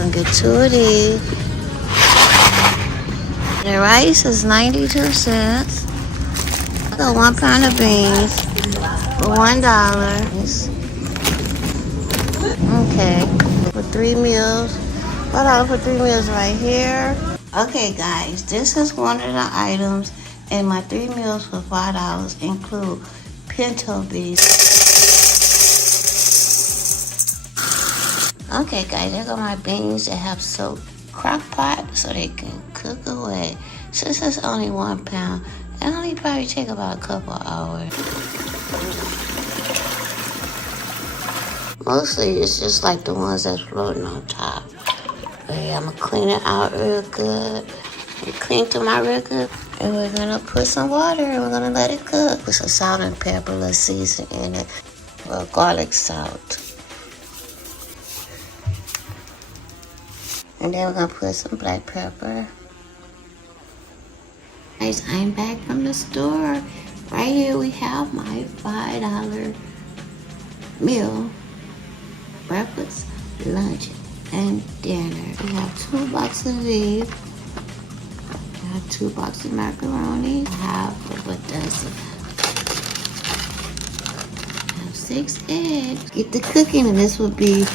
gonna get 2 of these. The rice is 92 cents. I got 1 pound of beans for $1. Okay, for 3 meals. $1 for 3 meals right here. Okay, guys, this is one of the items in my 3 meals for $5 include pinto beans. Okay, guys, I got my beans that have soaked crock pot so they can cook away. Since it's only 1 pound, it only probably take about a couple hours. Mostly it's just like the ones that's floating on top. Okay, I'm gonna clean it out real good. Clean them out real good. And we're gonna put some water and we're gonna let it cook. Put some salt and pepper, a little season in it. Well, garlic salt. And then we're gonna put some black pepper. Guys, I'm back from the store. Right here we have my $5 meal. Breakfast, lunch, and dinner. We have 2 boxes of these. We have 2 boxes of macaroni. Half of a dozen. We have 6 eggs. Get the cooking, and this would be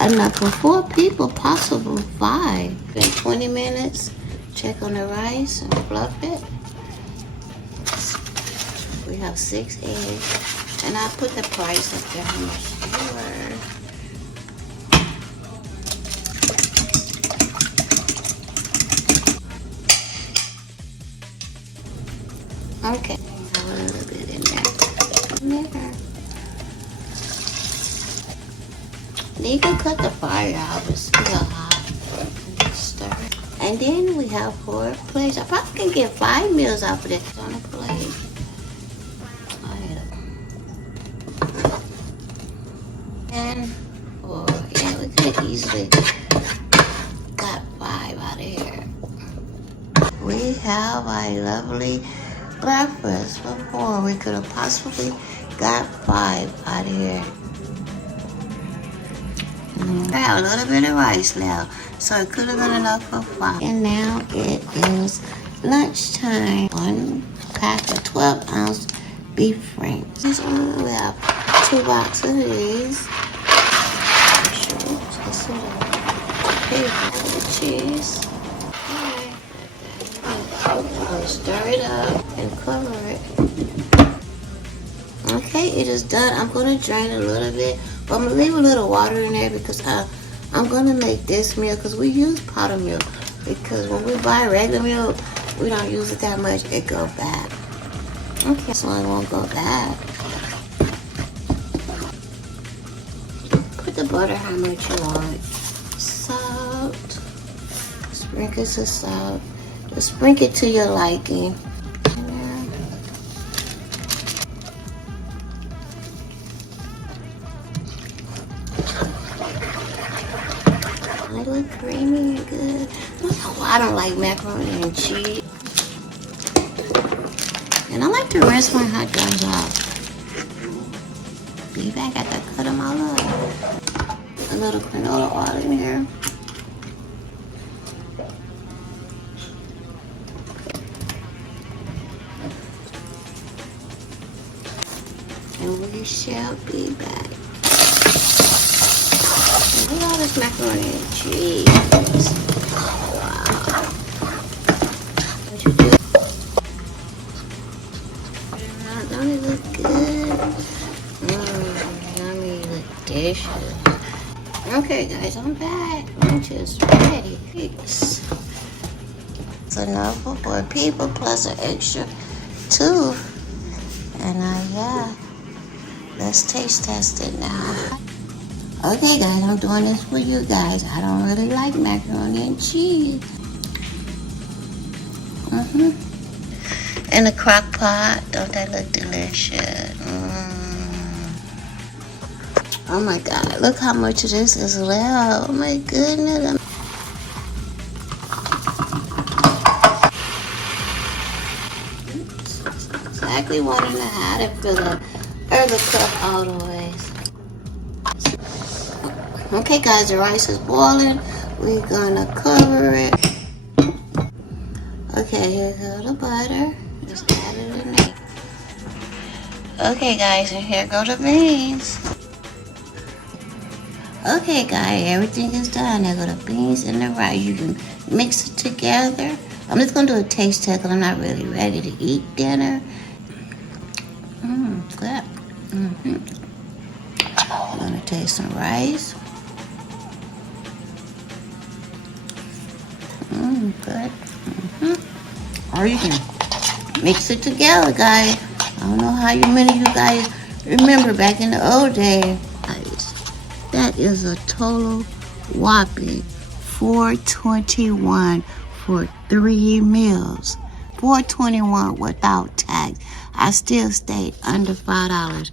enough for 4 people, possible 5. In 20 minutes, check on the rice and fluff it. We have 6 eggs. And I put the price up there how much they were. Okay, have a little bit in there. You can cut the fire out, it's still hot. Stir. And then we have 4 plates. I probably can get 5 meals out of this on a plate. And 4. Yeah, we could have easily got 5 out of here. We have a lovely breakfast for 4. We could have possibly got 5 out of here. I have a little bit of rice now, so it could have been enough for 5. And now it is lunchtime. 1 pack of 12-ounce beef rings. We have 2 boxes of these. Cheese. Stir it up and cover it. Okay, it is done. I'm going to drain a little bit, but I'm going to leave a little water in there because I'm going to make this milk because we use powder milk. Because when we buy regular milk, we don't use it that much. It goes bad. Okay, so it won't go bad. Put the butter how much you want. Salt. Sprinkle some salt. Sprinkle it to your liking. It look creamy and good. Oh, I don't like macaroni and cheese. And I like to rinse my hot dogs off. Beef, I got to cut them all up. A little canola oil in here. And we shall be back. Look at all this macaroni and cheese. Wow. What you do? Don't it look good? Yummy, delicious. Okay, guys, I'm back. Lunch is ready. It's enough for 4 people plus an extra 2. And yeah. Let's taste test it now. Okay, guys, I'm doing this for you guys. I don't really like macaroni and cheese. In a crock pot. Don't that look delicious? Oh my God, look how much of this is left. Oh my goodness. Exactly 1.5 to fill up. The cup all the way. Okay, guys, the rice is boiling. We're gonna cover it. Okay, here's all the butter. Just add it in there. Okay, guys, and here go the beans. Okay, guys, everything is done. There go the beans and the rice. You can mix it together. I'm just gonna do a taste test because I'm not really ready to eat dinner. Good. I'm gonna taste some rice. Good. Or you can mix it together, guys. I don't know how many of you guys remember back in the old days. Guys, that is a total whopping $4.21 for 3 meals. $4.21 without tax. I still stayed under $5.